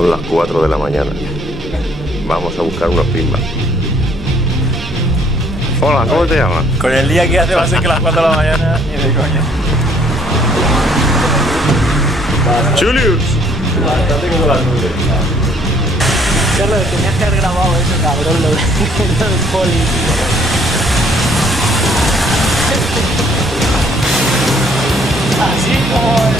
Son las 4 de la mañana. Vamos a buscar unos pinball. Hola, ¿cómo te llamas? Con el día que hace va a ser que las 4 de la mañana ni de coña. Julius. Bastante como las nubes. Carlos, tenías que haber grabado eso, cabrón, lo del poli. Así como...